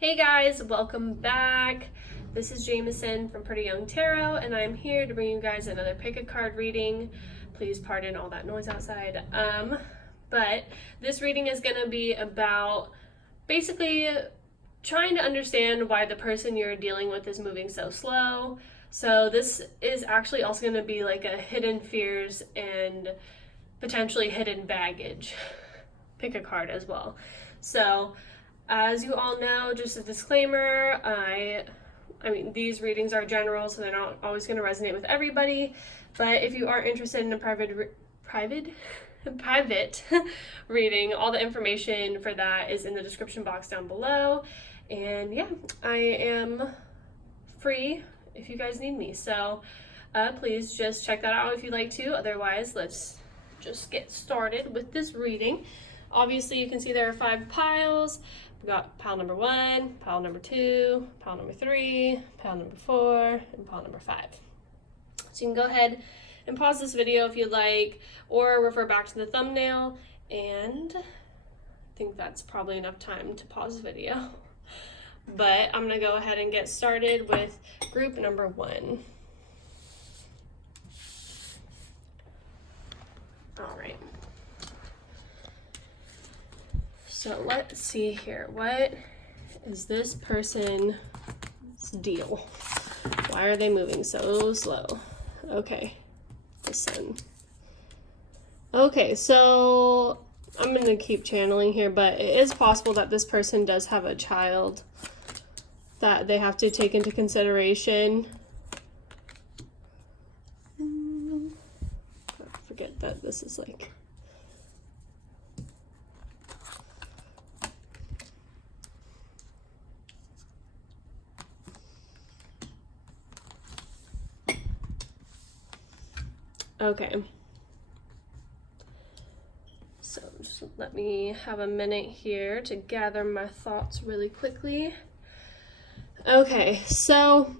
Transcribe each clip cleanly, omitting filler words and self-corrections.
Hey guys, welcome back. This is Jameson from PrettyYoungTarot, and I'm here to bring you guys another pick a card reading. Please pardon all that noise outside. But this reading is going to be about basically trying to understand why the person you're dealing with is moving so slow. So this is actually also going to be like a hidden fears and potentially hidden baggage pick a card as well. So as you all know, just a disclaimer, I mean, these readings are general, so they're not always going to resonate with everybody, but if you are interested in a private reading, all the information for that is in the description box down below, and yeah, I am free if you guys need me, so please just check that out if you'd like to. Otherwise, let's just get started with this reading. Obviously, you can see there are 5 piles. We got pile number 1, pile number 2, pile number 3, pile number 4, and pile number 5. So you can go ahead and pause this video if you'd like, or refer back to the thumbnail, and I think that's probably enough time to pause the video. But I'm gonna go ahead and get started with group number 1. All right. So let's see here. What is this person's deal? Why are they moving so slow? Okay, the sun. Okay, so I'm gonna keep channeling here, but it is possible that this person does have a child that they have to take into consideration. Forget that this is like... Okay, so just let me have a minute here to gather my thoughts really quickly. Okay, so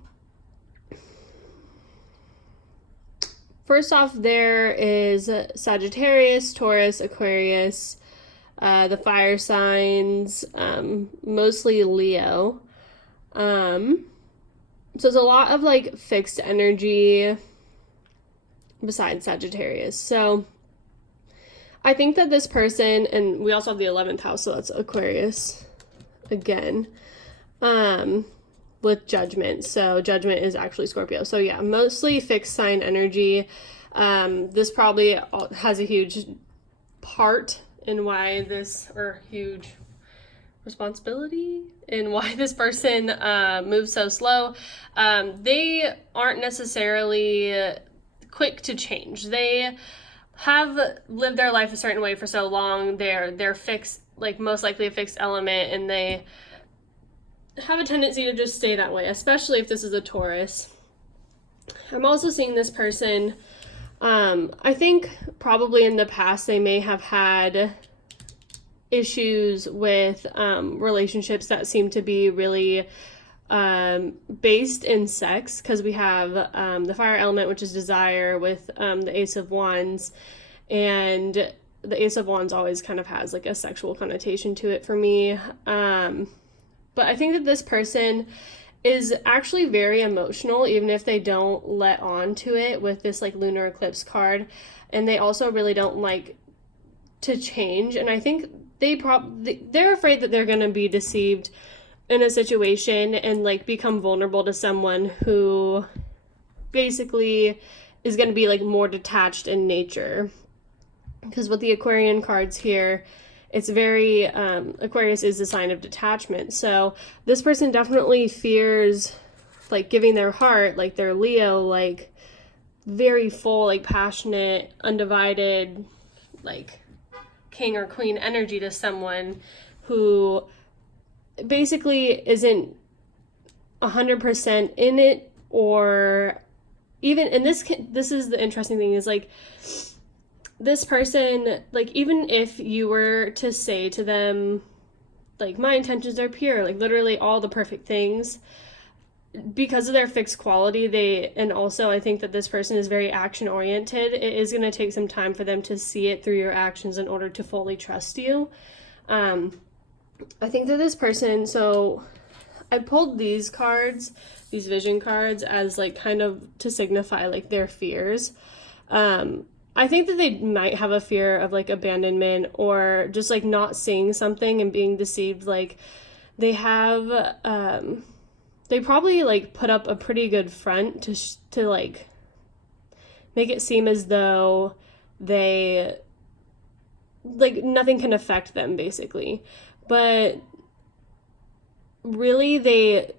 first off, there is Sagittarius, Taurus, Aquarius, the fire signs, mostly Leo. So there's a lot of like fixed energy besides Sagittarius. So I think that this person, and we also have the 11th house, so that's Aquarius again, with Judgment. So Judgment is actually Scorpio. So yeah, mostly fixed sign energy. This probably has a huge part in why this, or huge responsibility in why this person moves so slow. They aren't necessarily quick to change. They have lived their life a certain way for so long. They're fixed, like most likely a fixed element, and they have a tendency to just stay that way, especially if this is a Taurus. I'm also seeing this person, I think probably in the past they may have had issues with relationships that seem to be really based in sex, because we have the fire element, which is desire, with the Ace of Wands, and the Ace of Wands always kind of has like a sexual connotation to it for me. But I think that this person is actually very emotional, even if they don't let on to it with this like lunar eclipse card, and they also really don't like to change, and I think they're afraid that they're going to be deceived in a situation and like become vulnerable to someone who basically is going to be like more detached in nature. Because with the Aquarian cards here, it's very Aquarius is a sign of detachment, so this person definitely fears like giving their heart, like their Leo, like very full, like passionate, undivided, like king or queen energy to someone who basically isn't 100% in it, or even, and this is the interesting thing, is like this person, like even if you were to say to them like my intentions are pure, like literally all the perfect things, because of their fixed quality, and also I think that this person is very action oriented, it is going to take some time for them to see it through your actions in order to fully trust you. I think that this person, so I pulled these cards, these vision cards, as like kind of to signify like their fears. I think that they might have a fear of like abandonment or just like not seeing something and being deceived. Like they have, they probably like put up a pretty good front to like make it seem as though they, like, nothing can affect them basically. But really they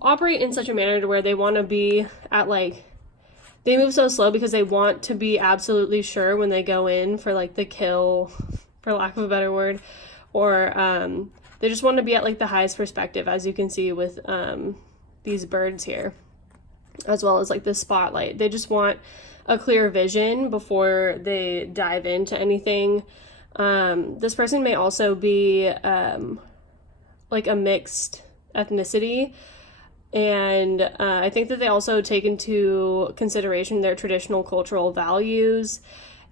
operate in such a manner to where they want to be at like, they move so slow because they want to be absolutely sure when they go in for like the kill, for lack of a better word, or they just want to be at like the highest perspective, as you can see with these birds here, as well as like the spotlight. They just want a clear vision before they dive into anything. This person may also be like a mixed ethnicity. And I think that they also take into consideration their traditional cultural values,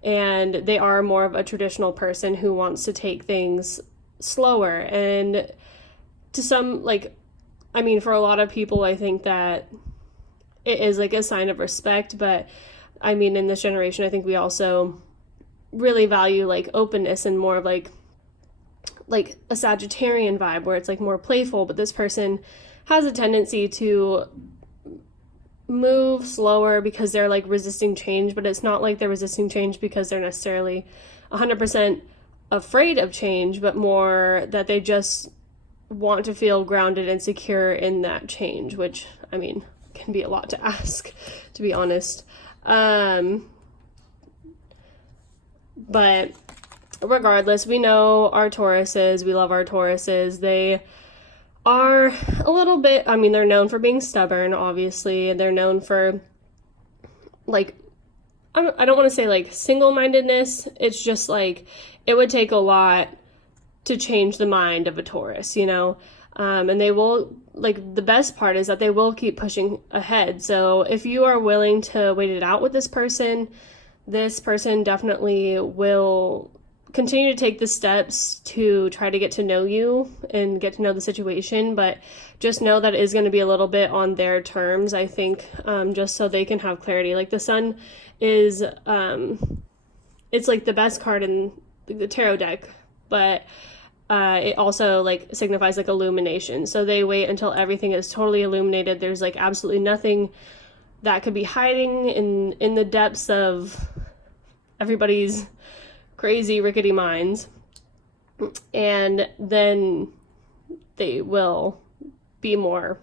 and they are more of a traditional person who wants to take things slower. And to some, like, I mean, for a lot of people, I think that it is like a sign of respect, but I mean, in this generation, I think we also really value like openness and more of like a Sagittarian vibe where it's like more playful, but this person has a tendency to move slower because they're like resisting change, but it's not like they're resisting change because they're necessarily 100% afraid of change, but more that they just want to feel grounded and secure in that change, which, I mean, can be a lot to ask, to be honest. But regardless, we know our Tauruses, we love our Tauruses. They are a little bit, I mean, they're known for being stubborn, obviously, and they're known for, like, I don't want to say, like, single-mindedness. It's just, like, it would take a lot to change the mind of a Taurus, you know? And they will, like, the best part is that they will keep pushing ahead. So if you are willing to wait it out with this person definitely will continue to take the steps to try to get to know you and get to know the situation, but just know that it is going to be a little bit on their terms, I think, just so they can have clarity. Like the sun is, it's like the best card in the tarot deck, but it also like signifies like illumination. So they wait until everything is totally illuminated. There's like absolutely nothing that could be hiding in the depths of everybody's crazy rickety minds, and then they will be more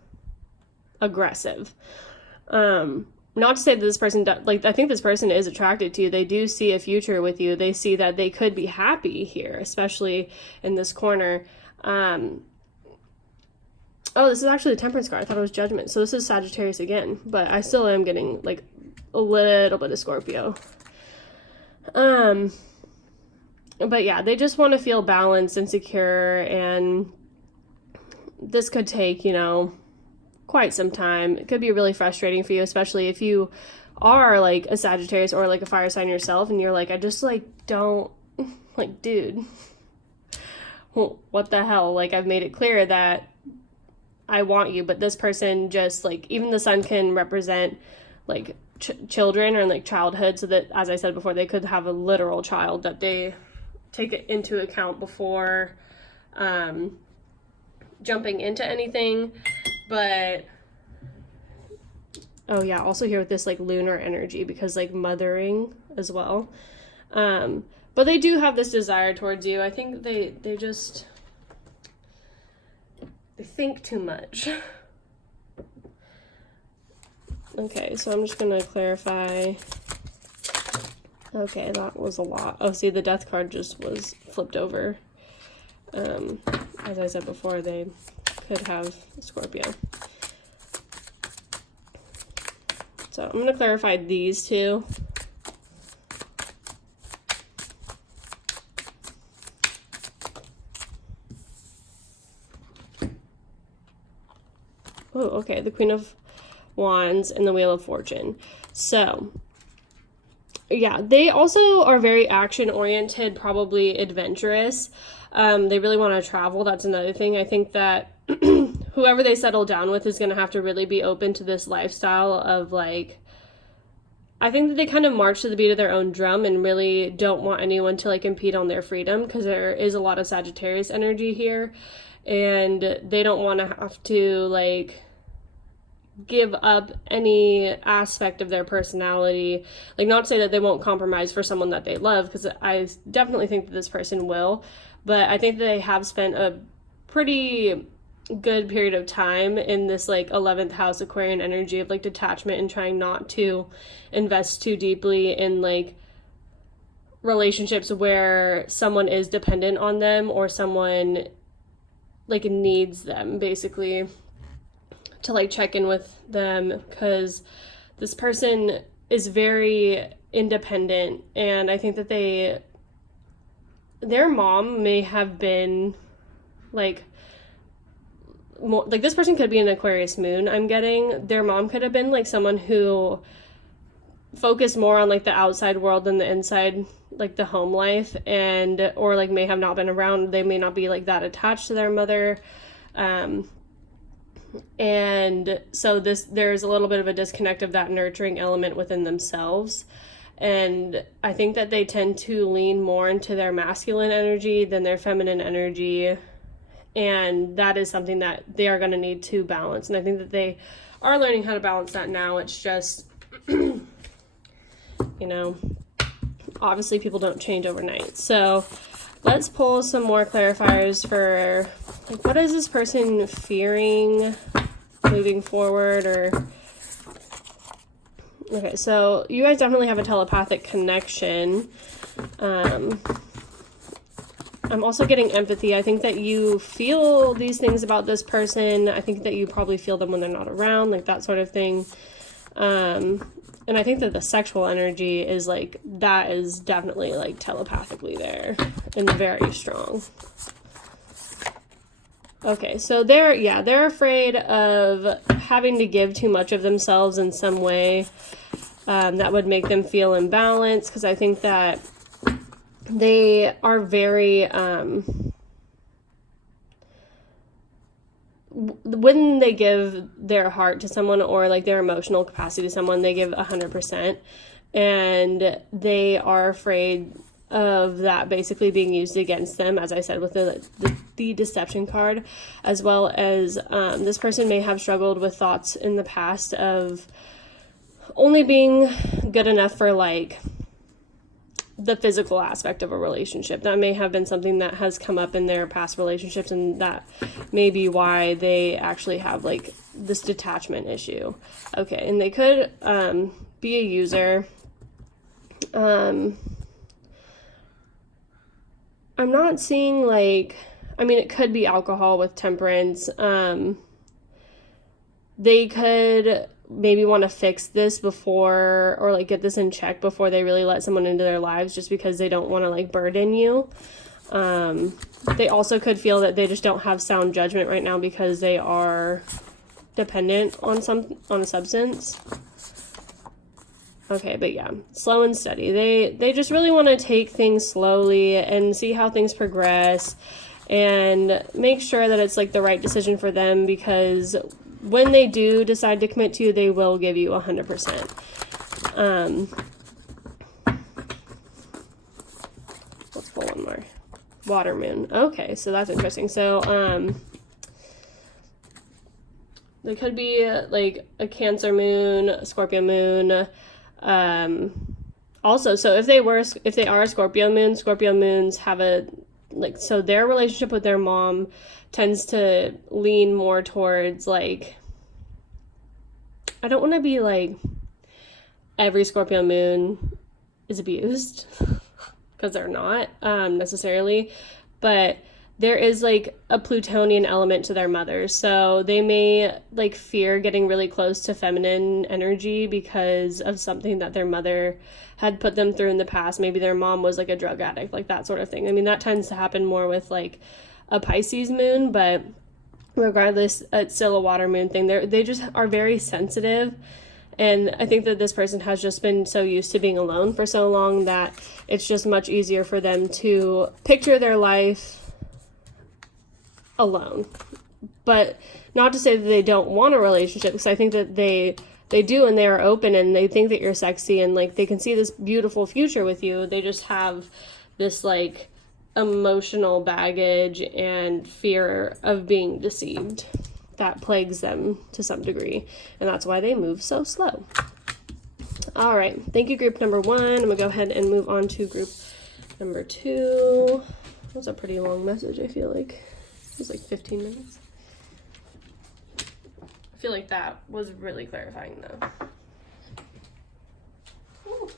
aggressive. Not to say that this person like, I think this person is attracted to you. They do see a future with you. They see that they could be happy here, especially in this corner. Oh, this is actually the Temperance card. I thought it was Judgment. So this is Sagittarius again, but I still am getting like a little bit of Scorpio. But yeah, they just want to feel balanced and secure, and this could take, you know, quite some time. It could be really frustrating for you, especially if you are like a Sagittarius or like a fire sign yourself, and you're like, I just like don't, like, dude, what the hell? Like, I've made it clear that I want you, but this person just like, even the sun can represent like children or like childhood, so that, as I said before, they could have a literal child that they take it into account before jumping into anything. But oh yeah, also here with this like lunar energy, because like mothering as well, but they do have this desire towards you. I think they think too much. Okay, so I'm just gonna clarify. Okay, that was a lot. Oh, see, the Death card just was flipped over. As I said before, they could have Scorpio. So I'm going to clarify these two. Oh, okay, the Queen of Wands and the Wheel of Fortune. So yeah, they also are very action-oriented, probably adventurous. They really want to travel. That's another thing. I think that whoever they settle down with is going to have to really be open to this lifestyle of like, I think that they kind of march to the beat of their own drum and really don't want anyone to like impede on their freedom, because there is a lot of Sagittarius energy here, and they don't want to have to like give up any aspect of their personality. Like, not to say that they won't compromise for someone that they love, because I definitely think that this person will, but I think that they have spent a pretty good period of time in this like 11th house Aquarian energy of like detachment and trying not to invest too deeply in like relationships where someone is dependent on them or someone like needs them, basically, to like check in with them, because this person is very independent, and I think that their mom may have been like more, like this person could be an Aquarius moon, I'm getting. Their mom could have been like someone who focused more on like the outside world than the inside, like the home life, and or like may have not been around. They may not be like that attached to their mother, and so there's a little bit of a disconnect of that nurturing element within themselves. And I think that they tend to lean more into their masculine energy than their feminine energy, and that is something that they are going to need to balance. And I think that they are learning how to balance that now. It's just you know, obviously people don't change overnight. So let's pull some more clarifiers for like, what is this person fearing moving forward? Or okay, so you guys definitely have a telepathic connection. I'm also getting empathy. I think that you feel these things about this person. I think that you probably feel them when they're not around, like that sort of thing. And I think that the sexual energy is like, that is definitely like telepathically there and very strong. Okay, so they're afraid of having to give too much of themselves in some way that would make them feel imbalanced, because I think that they are very when they give their heart to someone or like their emotional capacity to someone, they give 100%, and they are afraid of that basically being used against them, as I said, with the deception card, as well as this person may have struggled with thoughts in the past of only being good enough for like the physical aspect of a relationship. That may have been something that has come up in their past relationships, and that may be why they actually have like this detachment issue. Okay, and they could be a user. I'm not seeing like, I mean, it could be alcohol with temperance. They could maybe want to fix this before, or like get this in check before they really let someone into their lives, just because they don't want to like burden you. They also could feel that they just don't have sound judgment right now because they are dependent on a substance. Okay, but yeah, slow and steady. They just really want to take things slowly and see how things progress and make sure that it's like the right decision for them, because when they do decide to commit to you, they will give you 100%. Let's pull one more. Water moon. Okay, so that's interesting. So they could be like a Cancer moon, a Scorpio moon. Also, so if they are a Scorpio moons have a like, so their relationship with their mom tends to lean more towards like, I don't want to be like every Scorpio moon is abused, because they're not necessarily, but there is like a Plutonian element to their mother, so they may like fear getting really close to feminine energy because of something that their mother had put them through in the past. Maybe their mom was like a drug addict, like that sort of thing. I mean, that tends to happen more with like a Pisces moon, but regardless, it's still a water moon thing. They just are very sensitive, and I think that this person has just been so used to being alone for so long that it's just much easier for them to picture their life alone, but not to say that they don't want a relationship, because I think that they do, and they are open, and they think that you're sexy, and like they can see this beautiful future with you. They just have this like emotional baggage and fear of being deceived that plagues them to some degree, and that's why they move so slow. All right, thank you, group number 1. I'm gonna go ahead and move on to group number 2. That's a pretty long message. I feel like it was like 15 minutes. I feel like that was really clarifying though. Ooh.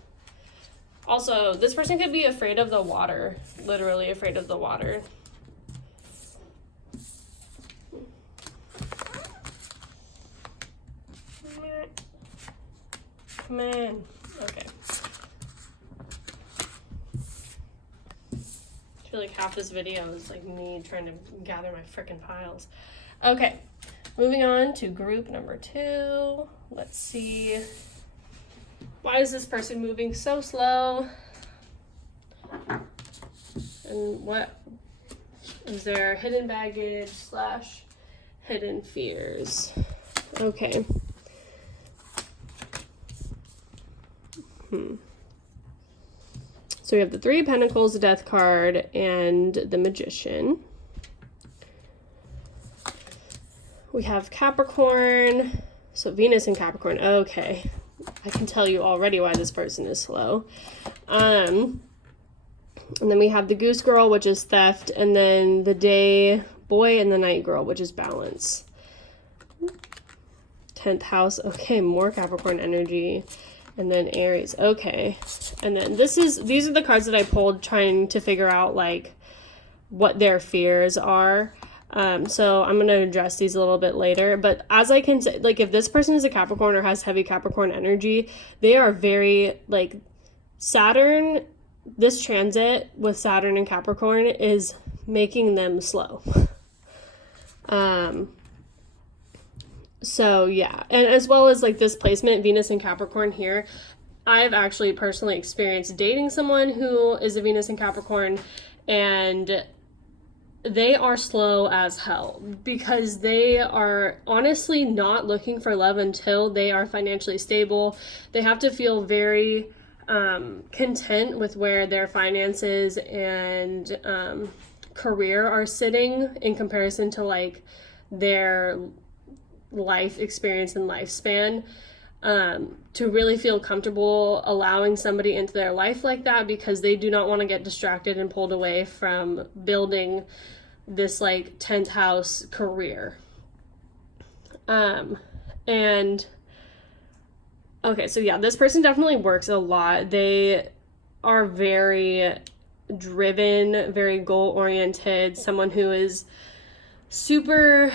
Also, this person could be afraid of the water, literally afraid of the water. Come on. Okay. I feel like half this video is like me trying to gather my frickin' piles. Okay. Moving on to group number 2. Let's see. Why is this person moving so slow? And what is their hidden baggage / hidden fears? Okay. So we have the 3 of Pentacles, the Death card, and the Magician. We have Capricorn, so Venus and Capricorn. Okay, I can tell you already why this person is slow. And then we have the Goose Girl, which is theft, and then the Day Boy and the Night Girl, which is balance. 10th house. Okay, more Capricorn energy. And then Aries. Okay. And then these are the cards that I pulled trying to figure out like what their fears are. So I'm going to address these a little bit later, but as I can say, like if this person is a Capricorn or has heavy Capricorn energy, they are very like Saturn, this transit with Saturn and Capricorn is making them slow. So yeah, and as well as like this placement, Venus and Capricorn here, I've actually personally experienced dating someone who is a Venus and Capricorn, and they are slow as hell because they are honestly not looking for love until they are financially stable. They have to feel very content with where their finances and career are sitting in comparison to like their life experience and lifespan, to really feel comfortable allowing somebody into their life like that, because they do not want to get distracted and pulled away from building this like 10th house career. And okay, so yeah, this person definitely works a lot. They are very driven, very goal oriented, someone who is super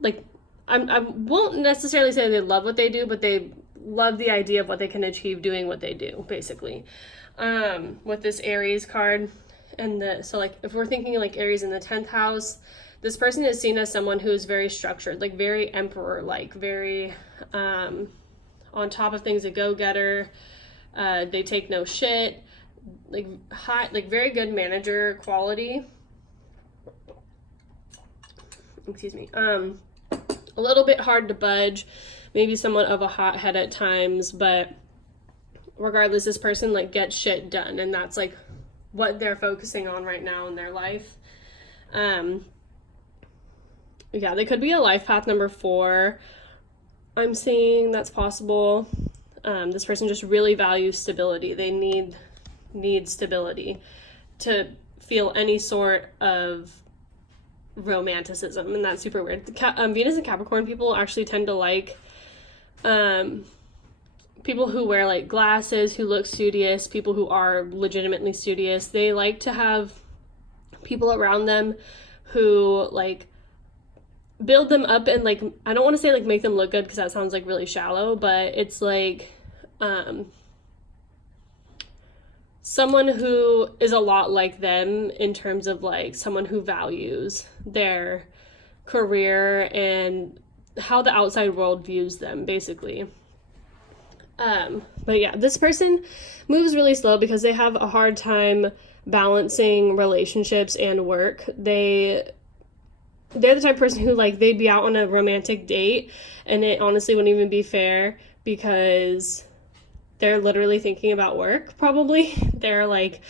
like I won't necessarily say they love what they do, but they love the idea of what they can achieve doing what they do, basically. With this Aries card, and so like if we're thinking like Aries in the 10th house, this person is seen as someone who is very structured, like very emperor, like very on top of things, a go-getter. They take no shit, like hot, like very good manager quality. Excuse me. A little bit hard to budge, maybe somewhat of a hothead at times, but regardless, this person like gets shit done, and that's like what they're focusing on right now in their life. Yeah, they could be a life path number 4. I'm seeing that's possible. This person just really values stability. They need stability to feel any sort of romanticism, and that's super weird. Venus and Capricorn people actually tend to like people who wear like glasses, who look studious, people who are legitimately studious. They like to have people around them who like build them up, and like I don't want to say like make them look good because that sounds like really shallow, but it's like someone who is a lot like them in terms of like someone who values their career and how the outside world views them, basically. But yeah, this person moves really slow because they have a hard time balancing relationships and work. They they're the type of person who, like, they'd be out on a romantic date and it honestly wouldn't even be fair because they're literally thinking about work, probably. They're like,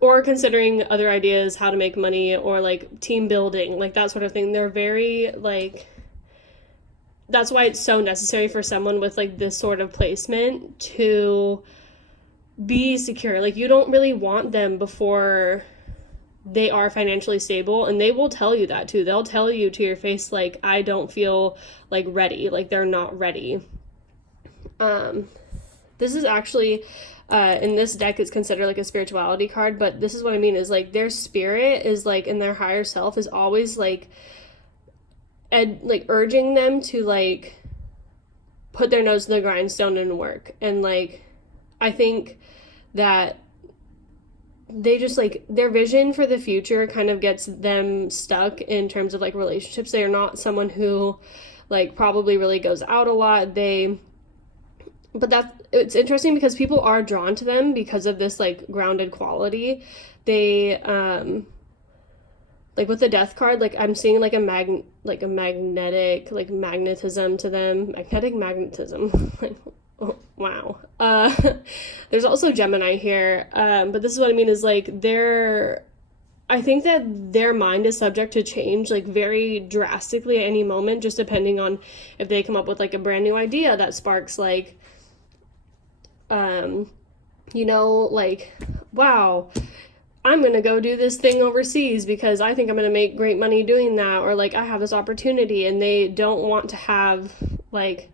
or considering other ideas, how to make money, or like team building, like that sort of thing. They're very like, that's why it's so necessary for someone with like this sort of placement to be secure. Like, you don't really want them before they are financially stable, and they will tell you that too. They'll tell you to your face, like, I don't feel like ready, like they're not ready. This is actually in this deck, it's considered like a spirituality card, but this is what I mean is like their spirit is like, in their higher self is always like urging them to like put their nose to the grindstone and work. And like, I think that they just like, their vision for the future kind of gets them stuck in terms of like relationships. They are not someone who like probably really goes out a lot. But it's interesting because people are drawn to them because of this like grounded quality. They like with the death card, like I'm seeing like a magnetic like magnetism to them. Magnetic magnetism. Oh, wow. There's also Gemini here. But this is what I mean is like I think that their mind is subject to change like very drastically at any moment, just depending on if they come up with like a brand new idea that sparks like you know, like, wow, I'm gonna go do this thing overseas because I think I'm gonna make great money doing that, or like I have this opportunity. And they don't want to have like,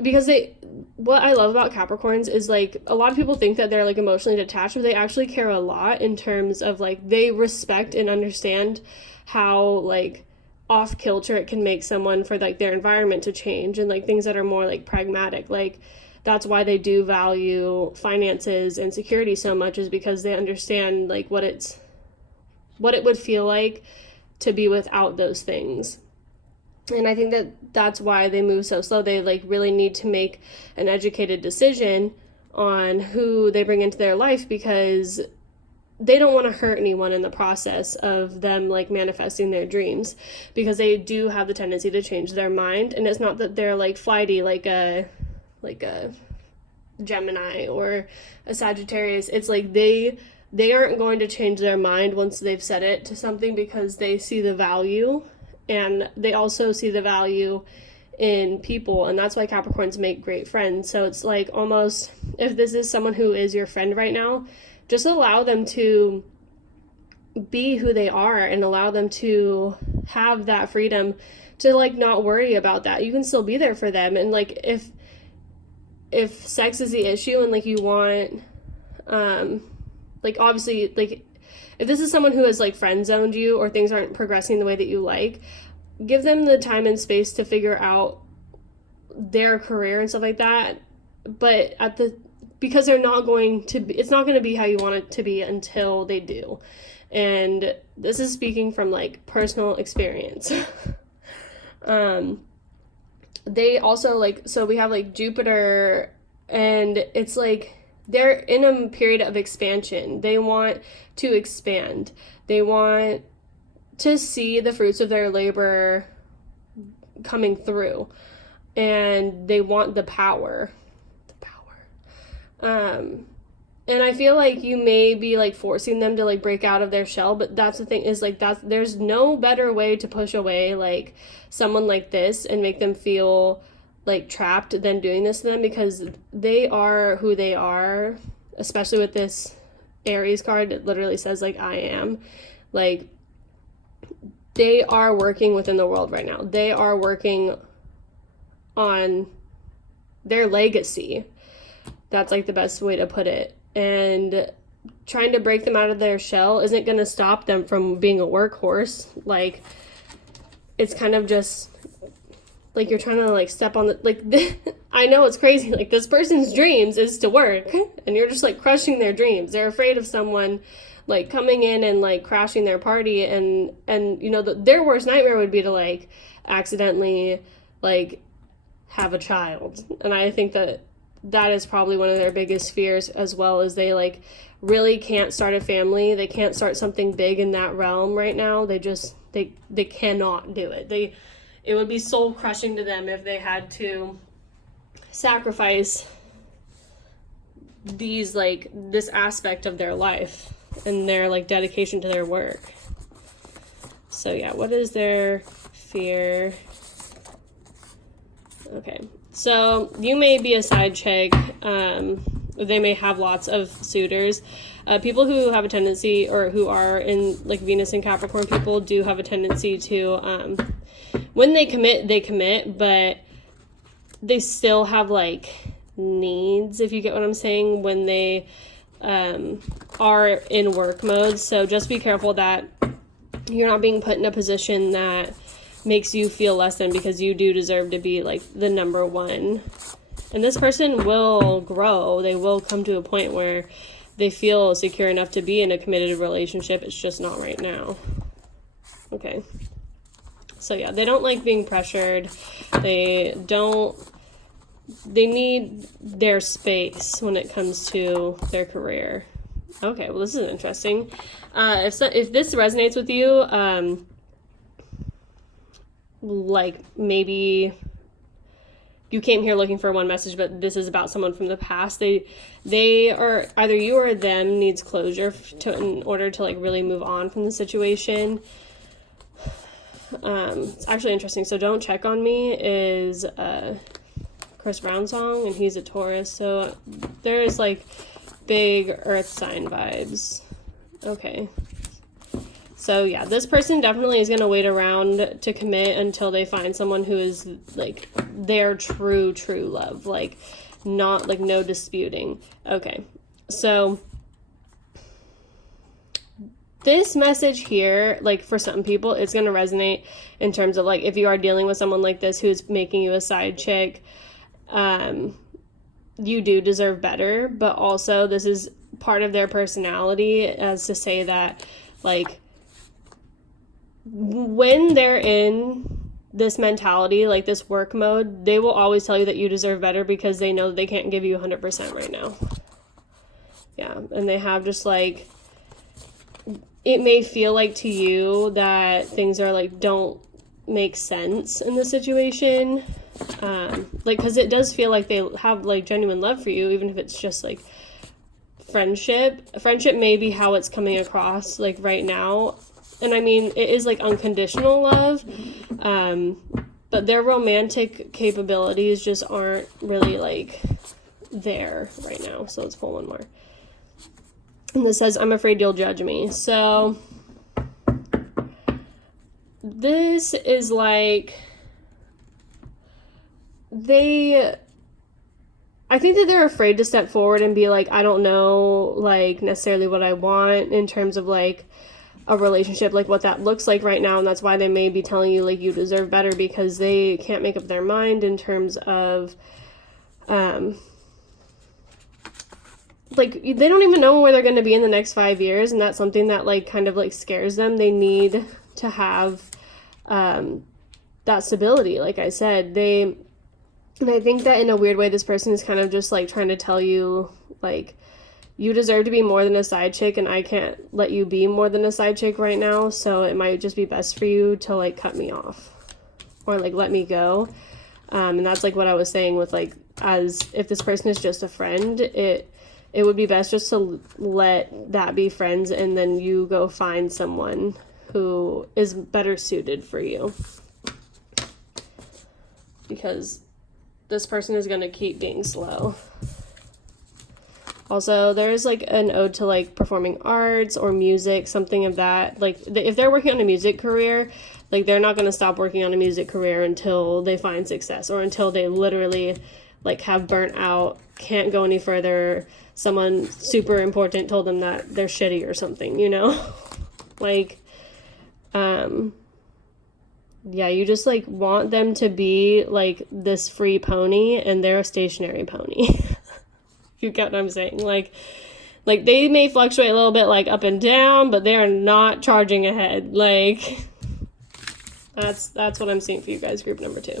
because what I love about Capricorns is like a lot of people think that they're like emotionally detached, but they actually care a lot in terms of like they respect and understand how like off kilter it can make someone for like their environment to change, and like things that are more like pragmatic. Like, that's why they do value finances and security so much, is because they understand like what it would feel like to be without those things. And I think that that's why they move so slow. They like really need to make an educated decision on who they bring into their life, because they don't want to hurt anyone in the process of them like manifesting their dreams, because they do have the tendency to change their mind. And it's not that they're like flighty like a Gemini or a Sagittarius. It's like they aren't going to change their mind once they've set it to something, because they see the value, and they also see the value in people. And that's why Capricorns make great friends. So it's like, almost, if this is someone who is your friend right now, just allow them to be who they are and allow them to have that freedom to like not worry about that. You can still be there for them. And like, if sex is the issue and like you want like obviously like if this is someone who has like friend zoned you, or things aren't progressing the way that you like, give them the time and space to figure out their career and stuff like that. But because they're not going to be, it's not going to be how you want it to be until they do. And this is speaking from like personal experience. They also like, so we have like Jupiter, and it's like they're in a period of expansion. They want to expand. They want to see the fruits of their labor coming through, and they want the power. And I feel like you may be like forcing them to like break out of their shell, but that's the thing is like there's no better way to push away like someone like this and make them feel like trapped than doing this to them, because they are who they are, especially with this Aries card. It literally says like I am. Like, they are working within the world right now. They are working on their legacy. That's like the best way to put it. And trying to break them out of their shell isn't going to stop them from being a workhorse. Like, it's kind of just like you're trying to like step on the, like, I know it's crazy. Like, this person's dreams is to work, and you're just like crushing their dreams. They're afraid of someone like coming in and like crashing their party, and you know, their worst nightmare would be to like accidentally like have a child. And I think that is probably one of their biggest fears, as well as they like really can't start a family. They can't start something big in that realm right now. They just They cannot do it. It would be soul crushing to them if they had to sacrifice these, like, this aspect of their life and their, like, dedication to their work. So yeah, what is their fear? Okay, so you may be a side chick. They may have lots of suitors. People who have a tendency, or who are in, like, Venus and Capricorn people, do have a tendency to, when they commit, but they still have, like, needs, if you get what I'm saying, when they are in work mode. So just be careful that you're not being put in a position that makes you feel less than, because you do deserve to be, like, the number one. And this person will grow. They will come to a point where they feel secure enough to be in a committed relationship. It's just not right now. Okay. So yeah, they don't like being pressured. They need their space when it comes to their career. Okay, well, this is interesting. If this resonates with you, like, maybe you came here looking for one message, but this is about someone from the past. They are, either you or them needs closure in order to, like, really move on from the situation. It's actually interesting. So Don't Check on Me is Chris Brown song, and he's a Taurus, so there is, like, big earth sign vibes. Okay. So yeah, this person definitely is going to wait around to commit until they find someone who is, like, their true love. Like, not, like, no disputing. Okay. So this message here, like, for some people, it's going to resonate in terms of, like, if you are dealing with someone like this who's making you a side chick, you do deserve better. But also, this is part of their personality, as to say that, like, when they're in this mentality, like this work mode, they will always tell you that you deserve better, because they know that they can't give you 100% right now. Yeah, and they have just, like, it may feel like to you that things are, like, don't make sense in the situation. Like, because it does feel like they have, like, genuine love for you, even if it's just, like, friendship. Friendship may be how it's coming across, like, right now. And I mean, it is, like, unconditional love, but their romantic capabilities just aren't really, like, there right now. So let's pull one more. And this says, I'm afraid you'll judge me. So this is, like, I think that they're afraid to step forward and be like, I don't know, like, necessarily what I want in terms of, like, a relationship, like, what that looks like right now. And that's why they may be telling you, like, you deserve better, because they can't make up their mind in terms of, like, they don't even know where they're going to be in the next 5 years. And that's something that, like, kind of, like, scares them. They need to have, that stability. Like I said, and I think that in a weird way, this person is kind of just, like, trying to tell you, like, you deserve to be more than a side chick, and I can't let you be more than a side chick right now, so it might just be best for you to, like, cut me off, or, like, let me go. And that's, like, what I was saying with, like, as if this person is just a friend, it would be best just to let that be friends, and then you go find someone who is better suited for you. Because this person is going to keep being slow. Also, there's, like, an ode to, like, performing arts or music, something of that. Like, if they're working on a music career, like, they're not going to stop working on a music career until they find success, or until they literally, like, have burnt out, can't go any further, someone super important told them that they're shitty or something, you know? Like, yeah, you just, like, want them to be, like, this free pony, and they're a stationary pony. You get what I'm saying? Like they may fluctuate a little bit, like, up and down, but they are not charging ahead. Like, that's what I'm seeing for you guys, group number 2.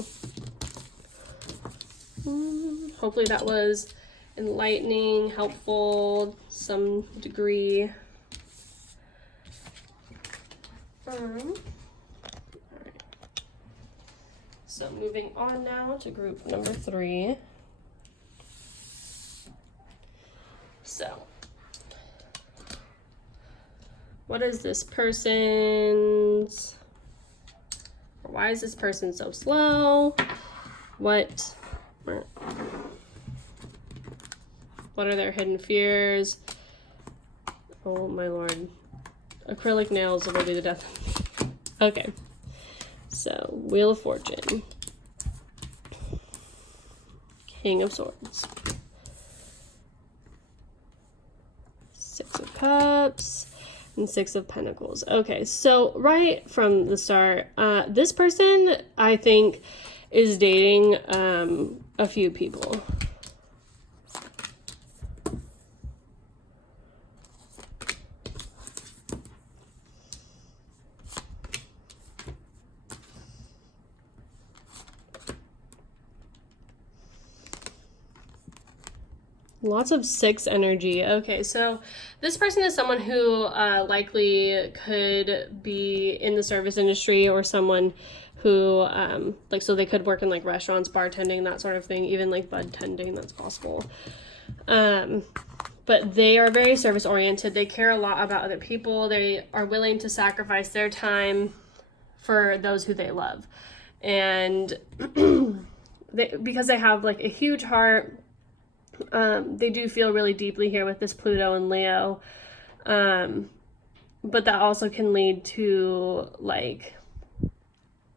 Hopefully that was enlightening, helpful, some degree. So moving on now to group number 3. So, what is this person's, or why is this person so slow? What are their hidden fears? Oh my lord. Acrylic nails will be the death of me. Okay. So, Wheel of Fortune. King of Swords. 6 of Cups. And 6 of Pentacles. Okay, so right from the start, this person, I think, is dating a few people. Lots of 6 energy. Okay, so this person is someone who likely could be in the service industry, or someone who, like, so they could work in like restaurants, bartending, that sort of thing, even like bud tending, that's possible. But they are very service oriented. They care a lot about other people. They are willing to sacrifice their time for those who they love. And because they have like a huge heart, they do feel really deeply here with this Pluto and Leo. But that also can lead to, like,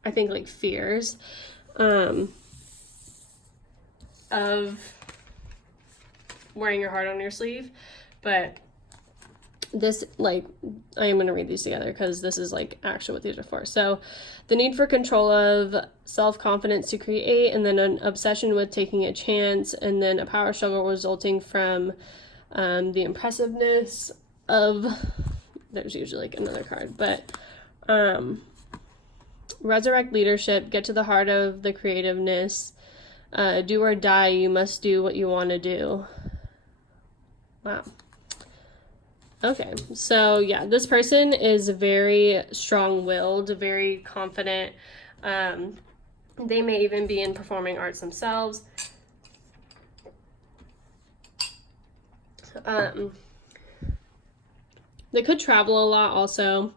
I think, like, fears of wearing your heart on your sleeve. But this, like, I am going to read these together because this is, like, actually what these are for. So, the need for control of, self-confidence to create, and then an obsession with taking a chance, and then a power struggle resulting from the impressiveness of, there's usually, like, another card, but resurrect leadership, get to the heart of the creativeness, do or die, you must do what you want to do. Wow. Okay, so yeah, this person is very strong-willed, very confident. They may even be in performing arts themselves. They could travel a lot also,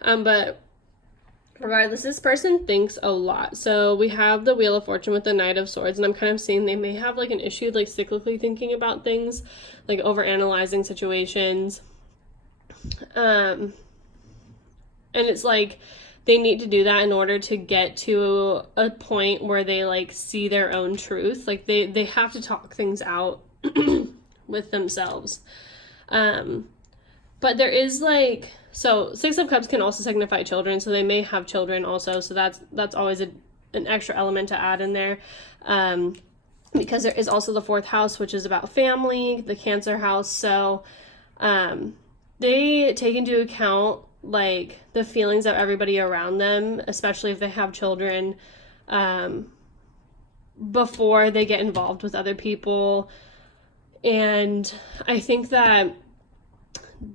but regardless, this person thinks a lot. So we have the Wheel of Fortune with the Knight of Swords, and I'm kind of seeing they may have like an issue like cyclically thinking about things, like overanalyzing situations. And it's like they need to do that in order to get to a point where they like see their own truth. Like they have to talk things out with themselves. But there is like, so 6 of Cups can also signify children, so they may have children also, so that's always an extra element to add in there, because there is also the 4th house, which is about family, the Cancer house. So they take into account like the feelings of everybody around them, especially if they have children, before they get involved with other people. And I think that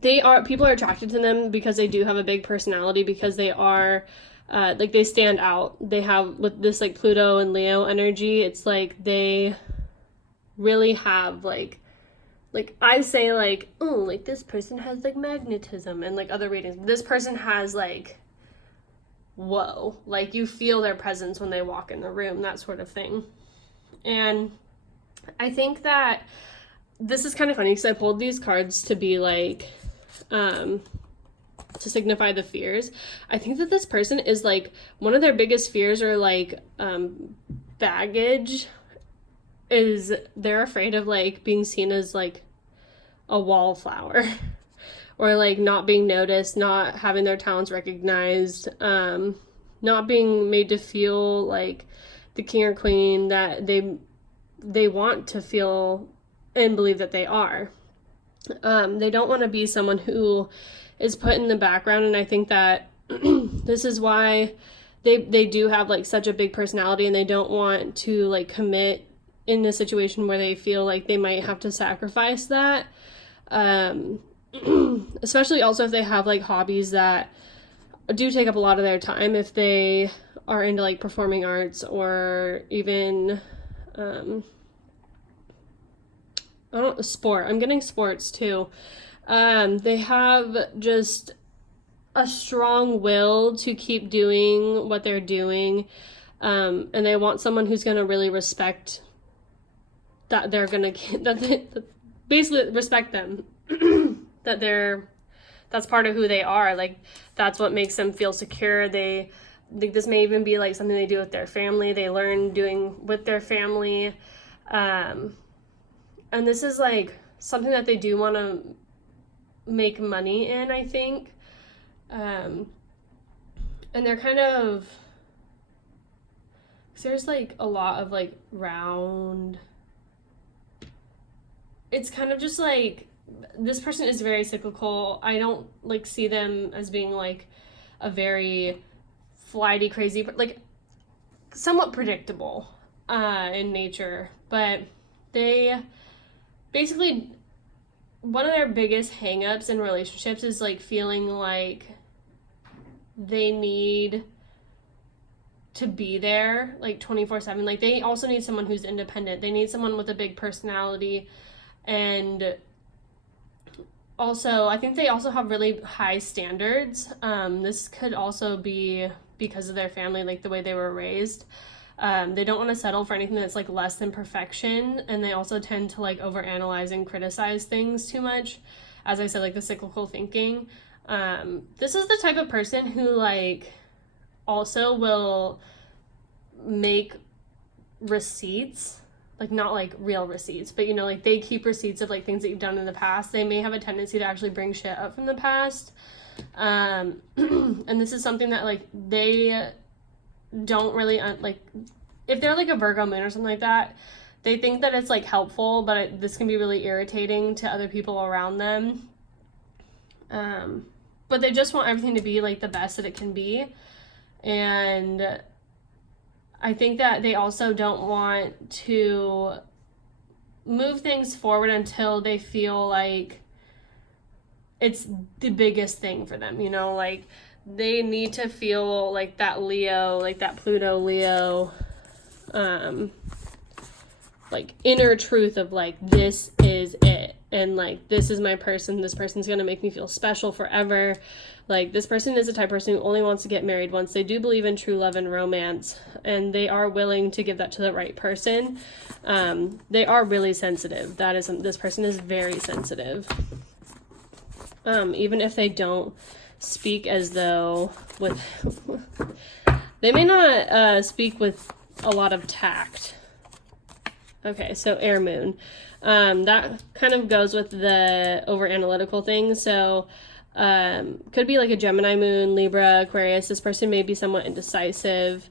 people are attracted to them because they do have a big personality, because they are like they stand out. They have, with this like Pluto and Leo energy, it's like they really have like I say like, oh, like this person has like magnetism, and like other readings, this person has like, whoa, like you feel their presence when they walk in the room, that sort of thing. And I think that this is kind of funny because I pulled these cards to be like, to signify the fears. I think that this person is like, one of their biggest fears, or like baggage, is they're afraid of like being seen as like a wallflower, or like not being noticed, not having their talents recognized, not being made to feel like the king or queen that they want to feel and believe that they are. They don't want to be someone who is put in the background, and I think that this is why they do have like such a big personality, and they don't want to like commit in a situation where they feel like they might have to sacrifice that, especially also if they have like hobbies that do take up a lot of their time if they are into like performing arts or even sport. I'm getting sports too. They have just a strong will to keep doing what they're doing, and they want someone who's going to really respect that they're going to basically respect them, that's part of who they are. Like, that's what makes them feel secure. This may even be like something they do with their family. They learn doing with their family. And this is like something that they do want to make money in, I think. And they're kind of, there's like a lot of like round, it's kind of just like, this person is very cyclical. I don't like see them as being like a very flighty, crazy, but like somewhat predictable in nature. But they basically, one of their biggest hangups in relationships is like feeling like they need to be there like 24/7. Like, they also need someone who's independent. They need someone with a big personality. And also, I think they also have really high standards. This could also be because of their family, like the way they were raised. They don't want to settle for anything that's like less than perfection. And they also tend to like overanalyze and criticize things too much. As I said, like the cyclical thinking. This is the type of person who like also will make receipts, like not like real receipts, but you know, like they keep receipts of like things that you've done in the past. They may have a tendency to actually bring shit up from the past. And this is something that like they don't really like, if they're like a Virgo moon or something like that, they think that it's like helpful, but this can be really irritating to other people around them. But they just want everything to be like the best that it can be. And I think that they also don't want to move things forward until they feel like it's the biggest thing for them, you know, like they need to feel like that Leo, like that Pluto Leo, like inner truth of like, this is it. And like, this is my person. This person's going to make me feel special forever. Like, this person is the type of person who only wants to get married once. They do believe in true love and romance, and they are willing to give that to the right person. They are really sensitive. This person is very sensitive. Even if they don't speak as though they may not speak with a lot of tact. Okay, so air moon. That kind of goes with the over analytical thing. So could be like a Gemini moon, Libra, Aquarius. This person may be somewhat indecisive.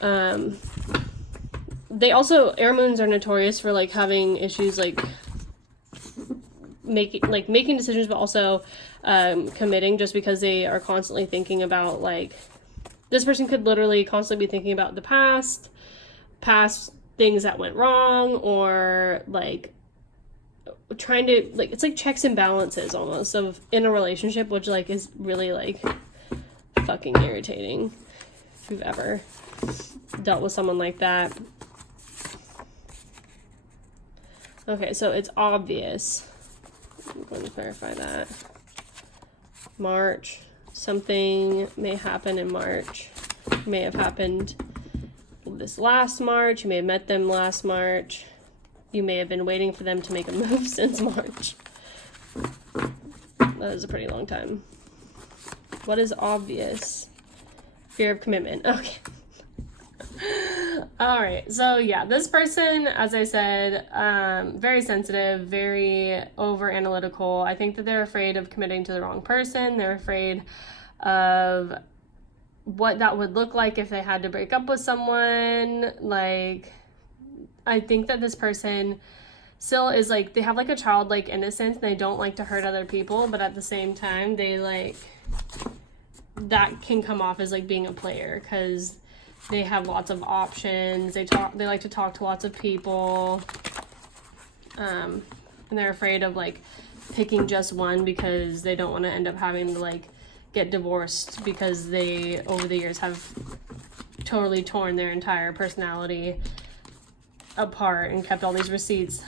They also, air moons are notorious for like having issues like making decisions, but also committing, just because they are constantly thinking about like, this person could literally constantly be thinking about the past things that went wrong, or like trying to like, it's like checks and balances almost of in a relationship, which like is really like fucking irritating if you've ever dealt with someone like that. Okay, so it's obvious. I'm going to clarify that. March. Something may happen in March. May have happened this last March. You may have met them last March. You may have been waiting for them to make a move since March. That is a pretty long time. What is obvious? Fear of commitment. Okay. All right. So yeah, this person, as I said, very sensitive, very over analytical. I think that they're afraid of committing to the wrong person. They're afraid of what that would look like if they had to break up with someone. Like, I think that this person still is like, they have like a childlike innocence, and they don't like to hurt other people, but at the same time, they like, that can come off as like being a player, because they have lots of options. They like to talk to lots of people, and they're afraid of like picking just one, because they don't want to end up having to like get divorced because they, over the years, have totally torn their entire personality apart and kept all these receipts.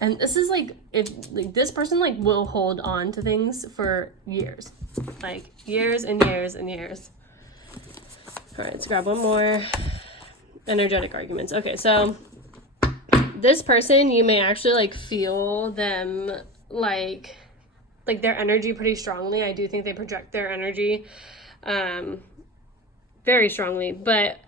And this is like, if like this person like will hold on to things for years, like years and years and years. All right, let's grab one more. Energetic arguments. Okay, so this person, you may actually like feel them like their energy pretty strongly. I do think they project their energy very strongly, but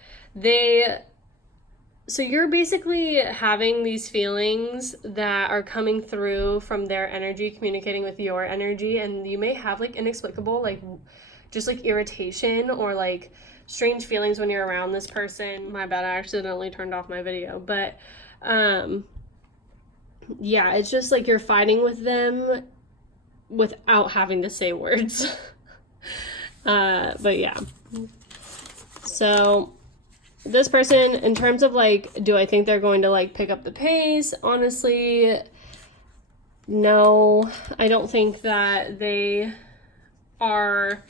so you're basically having these feelings that are coming through from their energy communicating with your energy, and you may have like inexplicable, like just like irritation or like strange feelings when you're around this person. My bad, I accidentally turned off my video, but yeah, it's just like you're fighting with them without having to say words. But yeah, so this person, in terms of like, do I think they're going to like pick up the pace? Honestly, no. I don't think that they are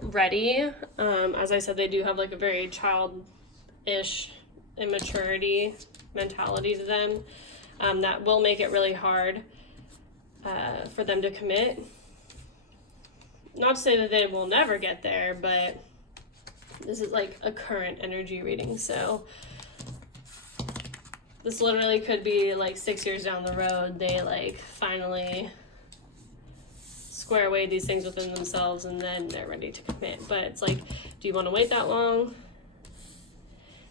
ready. As I said, they do have like a very childish immaturity mentality to them that will make it really hard for them to commit. Not to say that they will never get there, but this is like a current energy reading, so this literally could be like 6 years down the road, they like finally square away these things within themselves and then they're ready to commit. But it's like, do you want to wait that long?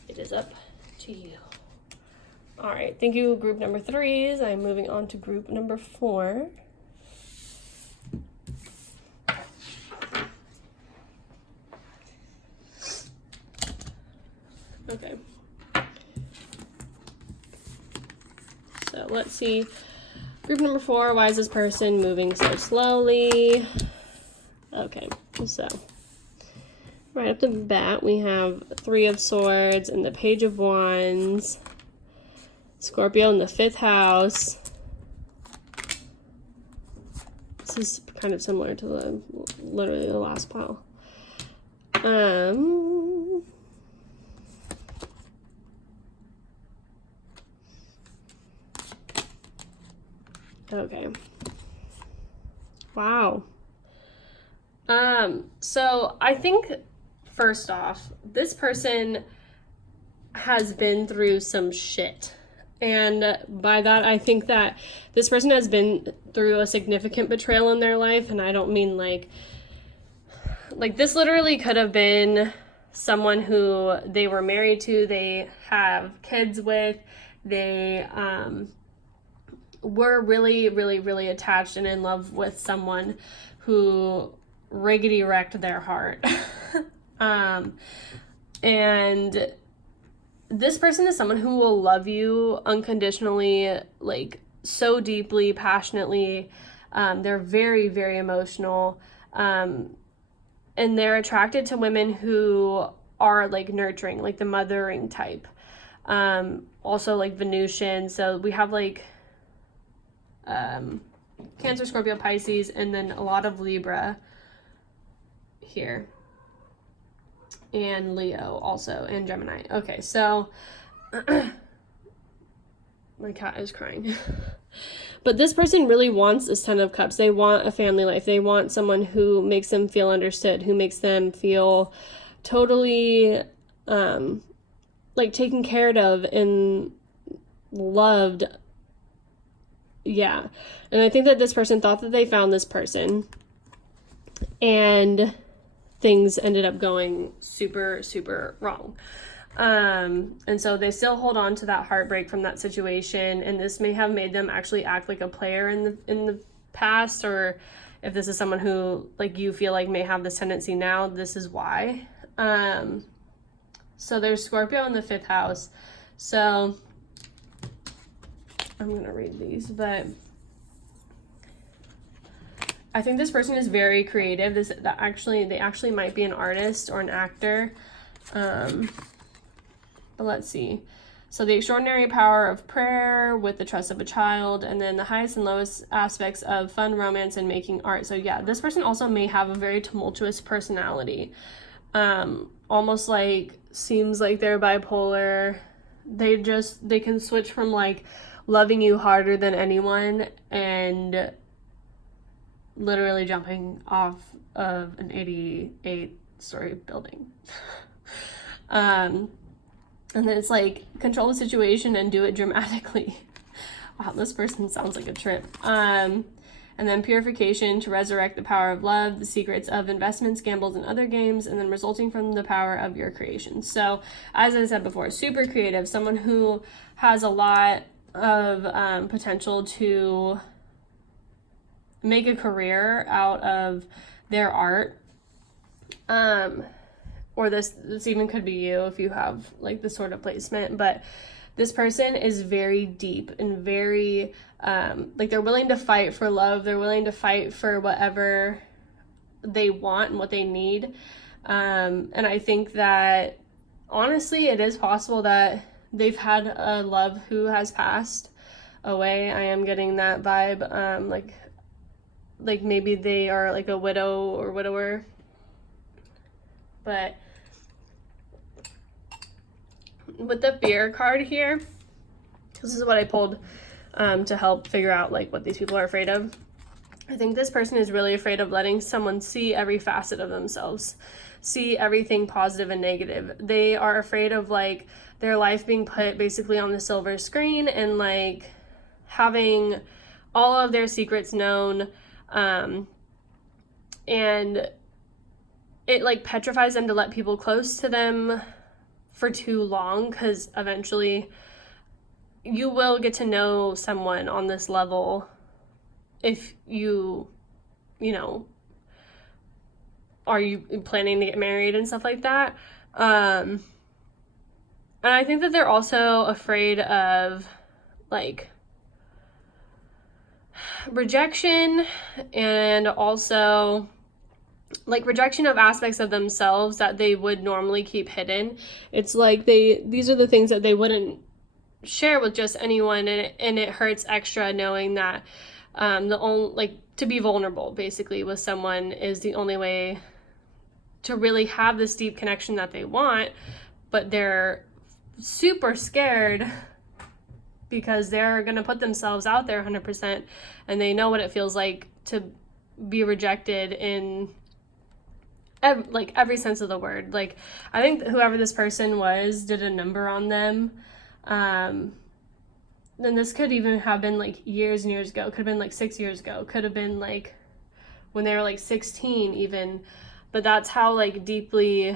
It is up to you. All right, thank you, group number 3s. I'm moving on to group number 4. Okay. So let's see. Group number 4, why is this person moving so slowly? Okay, so right off the bat, we have 3 of Swords and the Page of Wands. Scorpio in the 5th house. This is kind of similar to literally the last pile. Okay. Wow. So I think first off, this person has been through some shit. And by that, I think that this person has been through a significant betrayal in their life. And I don't mean like this literally could have been someone who they were married to, they have kids with, they, were really, really, really attached and in love with someone who riggedy wrecked their heart. And this person is someone who will love you unconditionally, like so deeply, passionately. They're very, very emotional. And they're attracted to women who are like nurturing, like the mothering type. Also like Venusian. So we have like Cancer, Scorpio, Pisces, and then a lot of Libra here, and Leo also, and Gemini. Okay, so my cat is crying. But this person really wants this 10 of Cups. They want a family life. They want someone who makes them feel understood, who makes them feel totally like taken care of and loved. Yeah. And I think that this person thought that they found this person and things ended up going super, super wrong. And so they still hold on to that heartbreak from that situation. And this may have made them actually act like a player in the past, or if this is someone who like you feel like may have this tendency now, this is why. So there's Scorpio in the 5th house. So I'm going to read these, but I think this person is very creative. They actually might be an artist or an actor. But let's see. So the extraordinary power of prayer with the trust of a child, and then the highest and lowest aspects of fun, romance, and making art. So yeah, this person also may have a very tumultuous personality. Almost like, seems like they're bipolar. They can switch from like loving you harder than anyone and literally jumping off of an 88-story building. And then it's like, control the situation and do it dramatically. Wow, this person sounds like a trip. And then purification to resurrect the power of love, the secrets of investments, gambles, and other games, and then resulting from the power of your creation. So, as I said before, super creative, someone who has a lot of potential to make a career out of their art. Or this even could be you if you have like this sort of placement, but this person is very deep and very like, they're willing to fight for love, they're willing to fight for whatever they want and what they need. And I think that honestly it is possible that they've had a love who has passed away. I am getting that vibe. Like maybe they are like a widow or widower. But with the fear card here, this is what I pulled to help figure out like what these people are afraid of. I think this person is really afraid of letting someone see every facet of themselves, see everything positive and negative. They are afraid of like their life being put basically on the silver screen and like having all of their secrets known, and it like petrifies them to let people close to them for too long, because eventually you will get to know someone on this level if you know, are you planning to get married and stuff like that. And I think that they're also afraid of like rejection, and also like rejection of aspects of themselves that they would normally keep hidden. It's like these are the things that they wouldn't share with just anyone, and it hurts extra knowing that to be vulnerable basically with someone is the only way to really have this deep connection that they want, but they're super scared because they're going to put themselves out there 100%, and they know what it feels like to be rejected in every sense of the word. Like, I think whoever this person was did a number on them. Then this could even have been like years and years ago. Could have been like 6 years ago. Could have been like when they were like 16 even. But that's how like deeply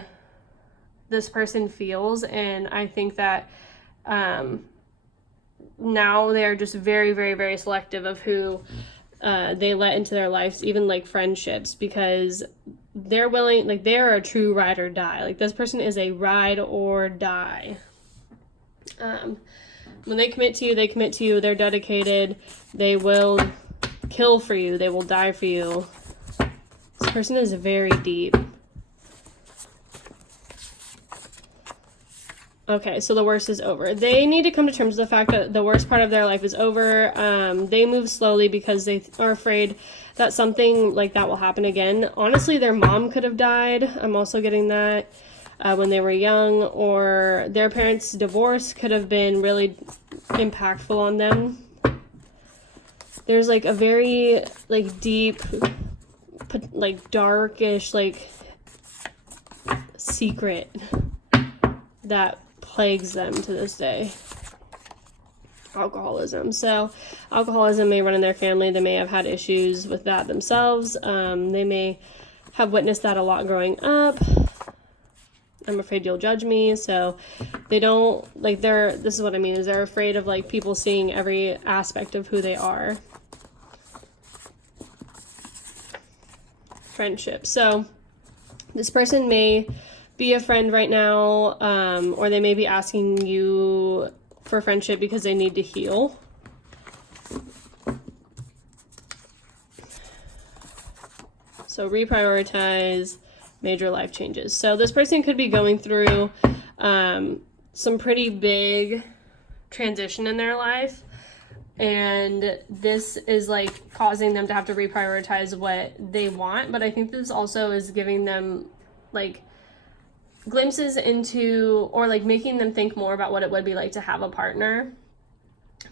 this person feels. And I think that now they're just very, very, very selective of who they let into their lives, even like friendships, because they're willing, like they're a true ride or die. Like this person is a ride or die. When they commit to you, they commit to you. They're dedicated. They will kill for you. They will die for you. This person is very deep. Okay, so the worst is over. They need to come to terms with the fact that the worst part of their life is over. They move slowly because they are afraid that something like that will happen again. Honestly, their mom could have died. I'm also getting that when they were young, or their parents' divorce could have been really impactful on them. There's like a very like deep, like darkish, like secret that plagues them to this day. Alcoholism. So alcoholism may run in their family. They may have had issues with that themselves. They may have witnessed that a lot growing up. I'm afraid you'll judge me. So they don't like, this is what I mean, is they're afraid of like people seeing every aspect of who they are. Friendship. So this person may be a friend right now, or they may be asking you for friendship because they need to heal. So reprioritize major life changes. So this person could be going through some pretty big transition in their life, and this is like causing them to have to reprioritize what they want. But I think this also is giving them like glimpses into, or like making them think more about what it would be like to have a partner,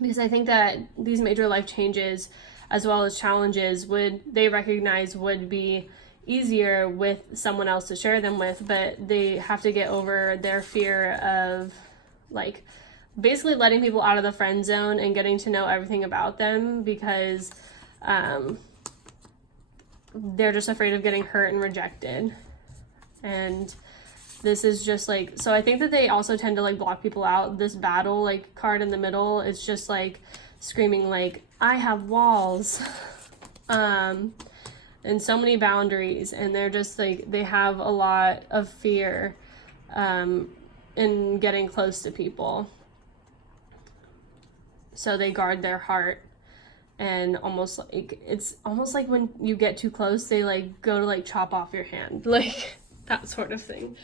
because I think that these major life changes as well as challenges they recognize would be easier with someone else to share them with, but they have to get over their fear of like basically letting people out of the friend zone and getting to know everything about them, because they're just afraid of getting hurt and rejected. And this is just like, so I think that they also tend to like block people out. This battle like card in the middle is just like screaming like, I have walls and so many boundaries, and they're just like, they have a lot of fear in getting close to people, so they guard their heart. And almost like, it's almost like when you get too close, they like go to like chop off your hand, like that sort of thing.